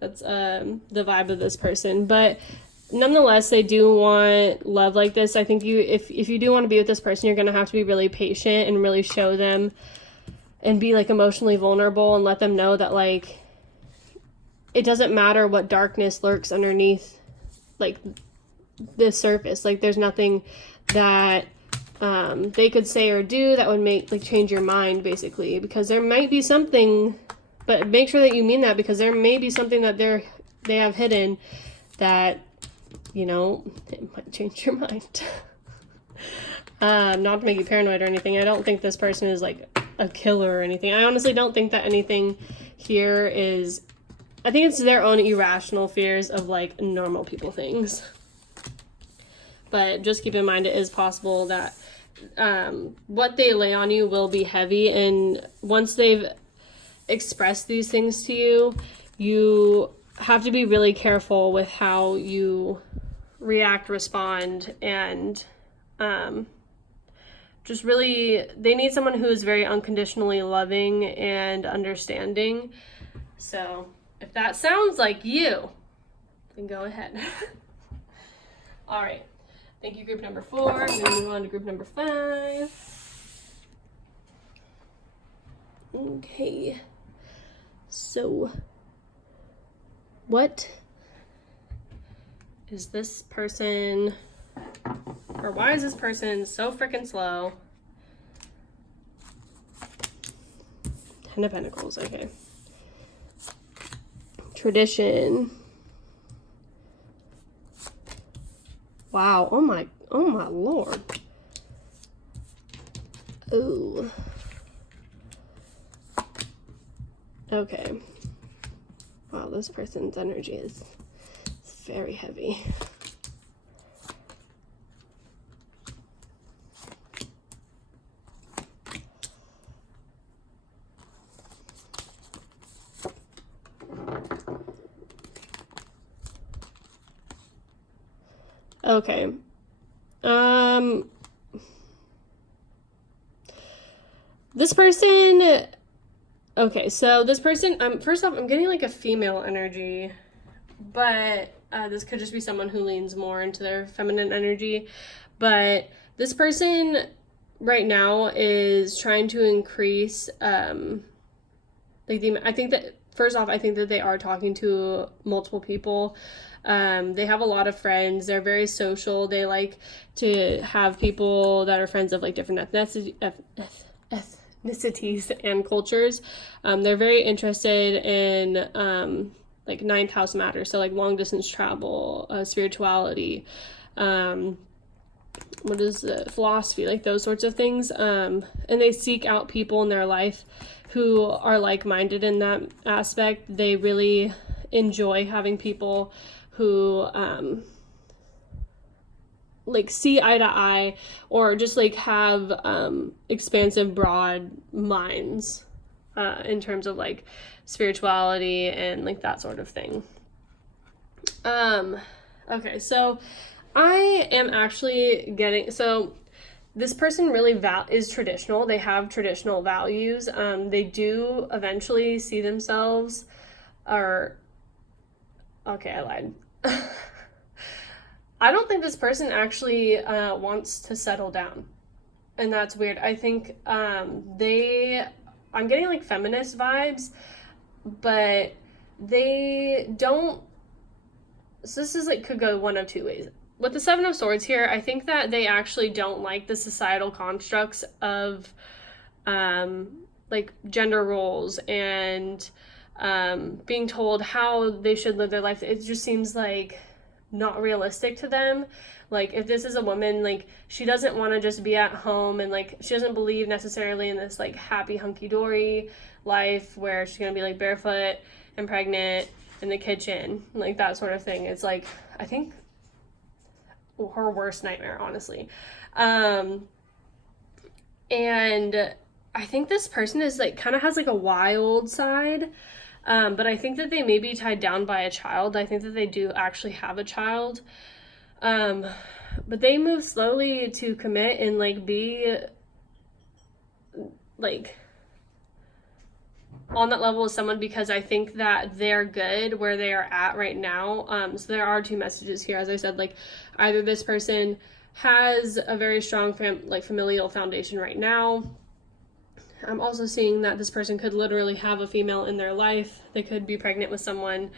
That's the vibe of this person. But nonetheless, they do want love like this. I think if you do want to be with this person, you're going to have to be really patient and really show them and be like emotionally vulnerable and let them know that like it doesn't matter what darkness lurks underneath like this surface. Like there's nothing that they could say or do that would make like change your mind, basically, because there might be something, but make sure that you mean that, because there may be something that they have hidden that, you know, it might change your mind. Not to make you paranoid or anything. I don't think this person is like a killer or anything. I honestly don't think that anything here is, I think it's their own irrational fears of like normal people things. But just keep in mind, it is possible that what they lay on you will be heavy, and once they've expressed these things to you, you have to be really careful with how you react, respond, and just really, they need someone who is very unconditionally loving and understanding. So if that sounds like you, then go ahead. All right. Thank you, group number 4. We're going to move on to group number 5. Okay. So, what is this person, or why is this person so freaking slow? 10 of Pentacles, okay. Tradition. Wow, oh my lord. Oh. Okay. Wow, this person's energy is very heavy. Okay. This person, okay, so this person, first off, I'm getting like a female energy, but this could just be someone who leans more into their feminine energy. But this person right now is trying to increase, I think that, first off, I think that they are talking to multiple people. They have a lot of friends. They're very social. They like to have people that are friends of like different ethnicities and cultures. They're very interested in like 9th house matters, so like long distance travel, spirituality, what is the philosophy, like those sorts of things. And they seek out people in their life who are like-minded in that aspect. They really enjoy having people who like see eye to eye, or just like have expansive, broad minds in terms of like spirituality and like that sort of thing. Okay, so I am actually getting, so this person really is traditional. They have traditional values. They do eventually see themselves, or okay, I lied. I don't think this person actually wants to settle down. And that's weird. I think I'm getting like feminist vibes, but they don't. So this is like, could go one of two ways. With the Seven of Swords here, I think that they actually don't like the societal constructs of like gender roles and being told how they should live their life. It just seems like not realistic to them. Like, if this is a woman, like, she doesn't want to just be at home, and like, she doesn't believe necessarily in this like happy hunky-dory life where she's gonna be like barefoot and pregnant in the kitchen, like that sort of thing. It's like, I think her worst nightmare, honestly. And I think this person is like, kind of has like a wild side. But I think that they may be tied down by a child. I think that they do actually have a child. But they move slowly to commit and like be like on that level with someone, because I think that they're good where they are at right now. So there are two messages here. As I said, like, either this person has a very strong familial foundation right now. I'm also seeing that this person could literally have a female in their life. They could be pregnant with someone.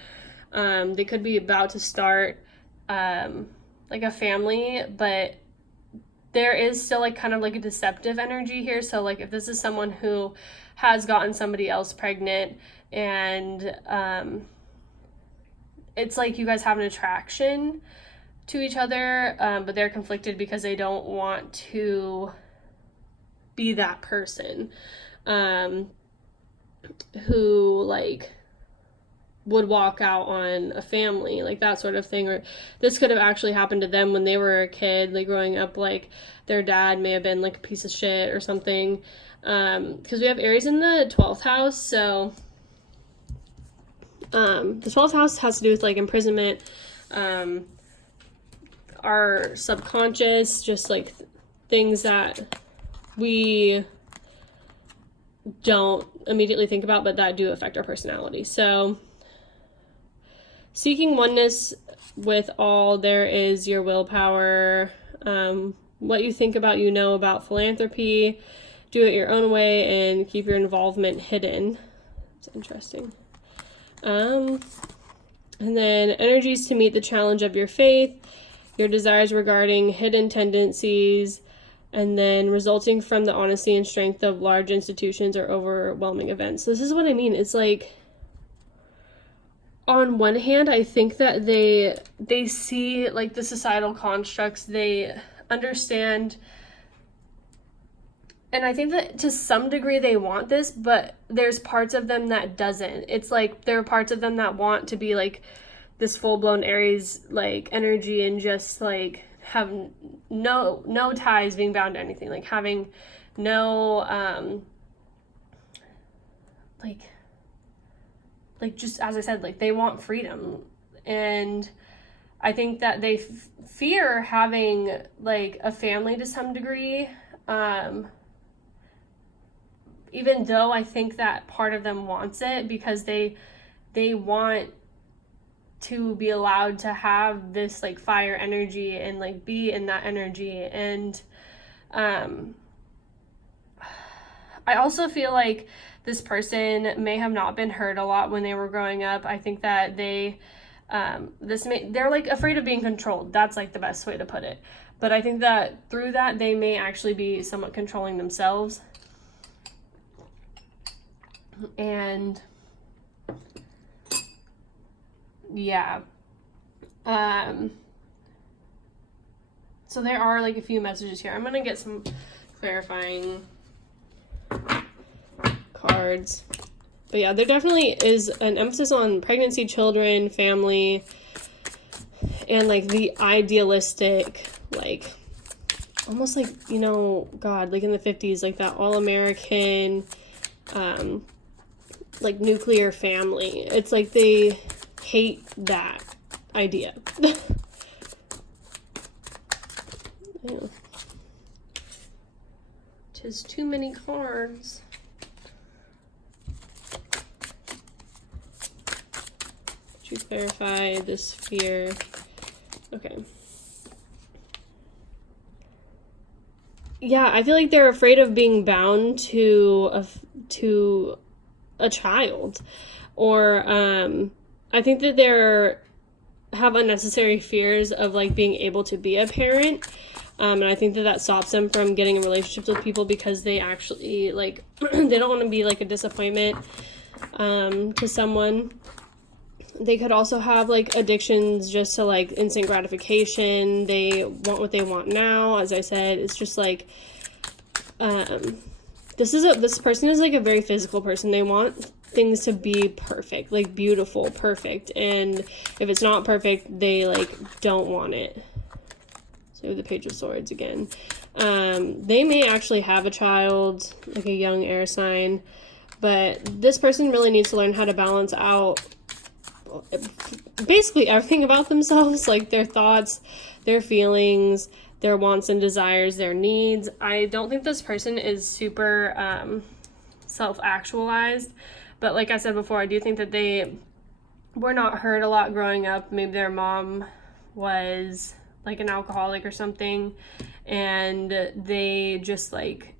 They could be about to start like a family, but there is still like kind of like a deceptive energy here. So like, if this is someone who has gotten somebody else pregnant, and it's like you guys have an attraction to each other, but they're conflicted because they don't want to be that person who like would walk out on a family, like that sort of thing. Or this could have actually happened to them when they were a kid, like growing up, like their dad may have been like a piece of shit or something. Because we have Aries in the 12th house, so the 12th house has to do with like imprisonment, our subconscious, just like things that we don't immediately think about, but that do affect our personality. So seeking oneness with all, there is your willpower, what you think about, about philanthropy, do it your own way, and keep your involvement hidden. It's interesting. And then energies to meet the challenge of your faith, your desires regarding hidden tendencies, and then resulting from the honesty and strength of large institutions or overwhelming events. So this is what I mean. It's like, on one hand, I think that they see like the societal constructs, they understand, and I think that to some degree they want this, but there's parts of them that doesn't. It's like there are parts of them that want to be like this full-blown Aries like energy and just like have no ties, being bound to anything, like having no like just, as I said, like they want freedom. And I think that they fear having like a family to some degree, even though I think that part of them wants it, because they want to be allowed to have this like fire energy and like be in that energy. And I also feel like this person may have not been hurt a lot when they were growing up. I think that they're like afraid of being controlled. That's like the best way to put it. But I think that through that, they may actually be somewhat controlling themselves. And yeah. So there are like a few messages here. I'm going to get some clarifying cards. But yeah, there definitely is an emphasis on pregnancy, children, family, and like the idealistic, like almost like, God, like in the 50s, like that all-American, like nuclear family. It's like they hate that idea. Yeah. Tis too many cards. Could you clarify this fear? Okay. yeah, I feel like they're afraid of being bound to a child, or I think that they're have unnecessary fears of like being able to be a parent. And I think that that stops them from getting in relationships with people because they actually like they don't want to be like a disappointment to someone. They could also have like addictions just to like instant gratification. They want what they want now. As I said, it's just like this person is like a very physical person. They want things to be perfect, like beautiful, perfect. And if it's not perfect, they like don't want it. So the Page of Swords again. They may actually have a child, like a young air sign, but this person really needs to learn how to balance out basically everything about themselves, like their thoughts, their feelings, their wants and desires, their needs. I don't think this person is super self-actualized, but like I said before, I do think that they were not heard a lot growing up. Maybe their mom was like an alcoholic or something, and they just like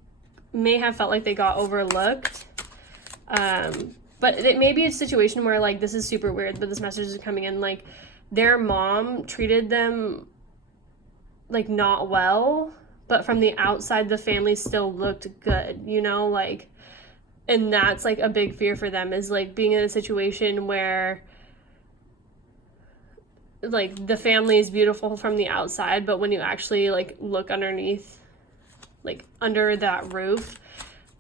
may have felt like they got overlooked. But it may be a situation where, like, this is super weird, but this message is coming in, like, their mom treated them, like, not well, but from the outside, the family still looked good, you know, like, and that's, like, a big fear for them, is, like, being in a situation where, like, the family is beautiful from the outside, but when you actually, like, look underneath, like, under that roof,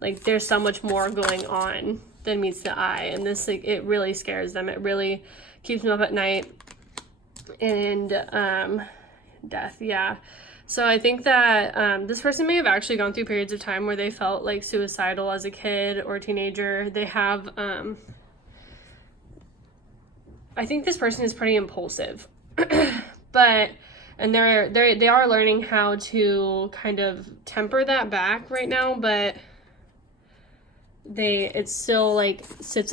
like, there's so much more going on than meets the eye, and this, like, it really scares them. It really keeps them up at night. And death, yeah. So I think that this person may have actually gone through periods of time where they felt like suicidal as a kid or a teenager. They have I think this person is pretty impulsive, but and they are learning how to kind of temper that back right now, but it still like sits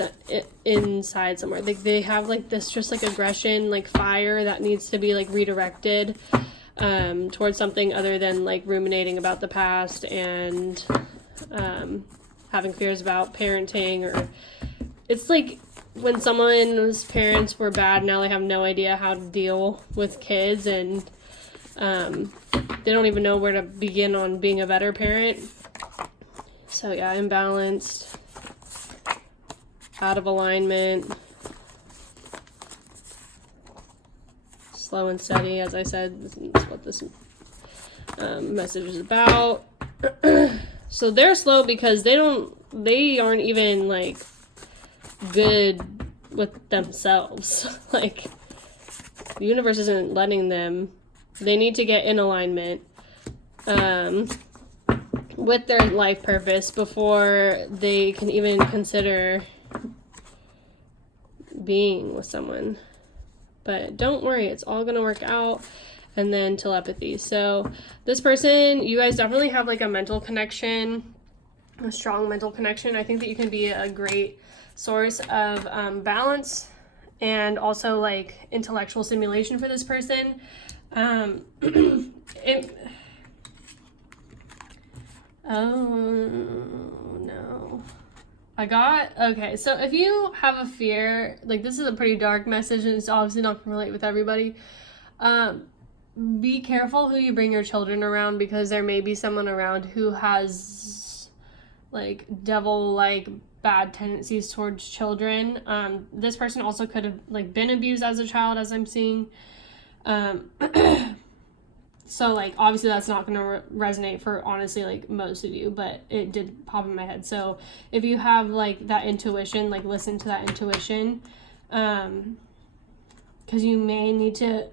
inside somewhere. Like they have like this just like aggression, like fire that needs to be like redirected towards something other than like ruminating about the past and having fears about parenting. Or it's like when someone's parents were bad, now they have no idea how to deal with kids, and they don't even know where to begin on being a better parent. So yeah, imbalanced, out of alignment, slow and steady, as I said. This is what this message is about. So they're slow because they aren't even like good with themselves. Like the universe isn't letting them. They need to get in alignment with their life purpose before they can even consider being with someone. But don't worry, it's all gonna work out. And then telepathy. So this person, you guys definitely have like a mental connection, a strong mental connection. I think that you can be a great source of balance and also like intellectual stimulation for this person. Oh no. Okay, so if you have a fear, like this is a pretty dark message and it's obviously not going to relate with everybody. Be careful who you bring your children around, because there may be someone around who has like devil-like bad tendencies towards children. This person also could have like been abused as a child, as I'm seeing. So, like, obviously that's not going to resonate for, honestly, like, most of you, but it did pop in my head. So, if you have, like, that intuition, like, listen to that intuition, because you may need to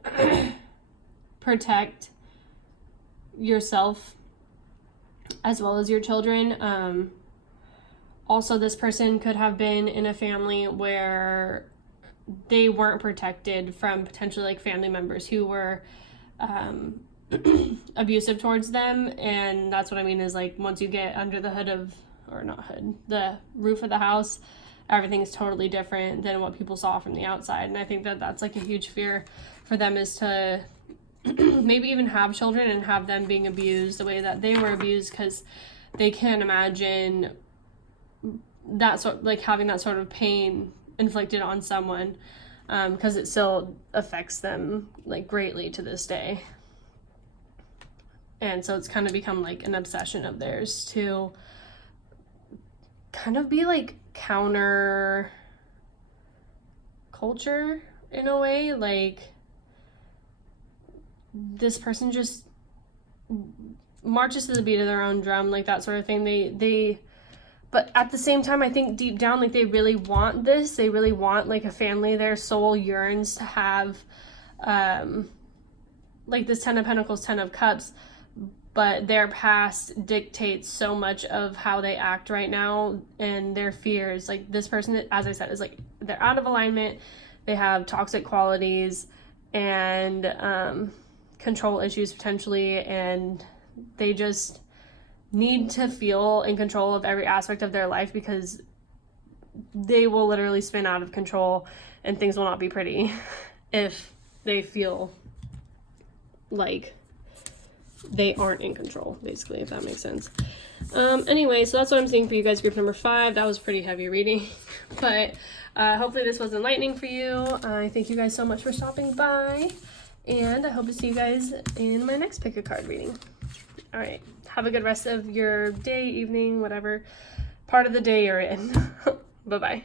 protect yourself as well as your children. Also, this person could have been in a family where they weren't protected from potentially, like, family members who were abusive towards them. And that's what I mean is, like, once you get under the hood of, or not hood, the roof of the house, everything's totally different than what people saw from the outside. And I think that that's like a huge fear for them, is to maybe even have children and have them being abused the way that they were abused, because they can't imagine that sort, like having that sort of pain inflicted on someone, because it still affects them like greatly to this day. And so it's kind of become like an obsession of theirs to kind of be like counter culture in a way. Like, this person just marches to the beat of their own drum, like that sort of thing. They but at the same time, I think deep down, like, they really want this. They really want like a family. Their soul yearns to have like this 10 of Pentacles, 10 of Cups, but their past dictates so much of how they act right now, and their fears. Like, this person, as I said, is like, they're out of alignment. They have toxic qualities and control issues potentially, and they just need to feel in control of every aspect of their life, because they will literally spin out of control and things will not be pretty if they feel like they aren't in control, basically, if that makes sense. Anyway, so that's what I'm seeing for you guys, group number 5. That was pretty heavy reading, but hopefully this was enlightening for you. I thank you guys so much for stopping by, and I hope to see you guys in my next pick a card reading. All right, have a good rest of your day, evening, whatever part of the day you're in. Bye-bye.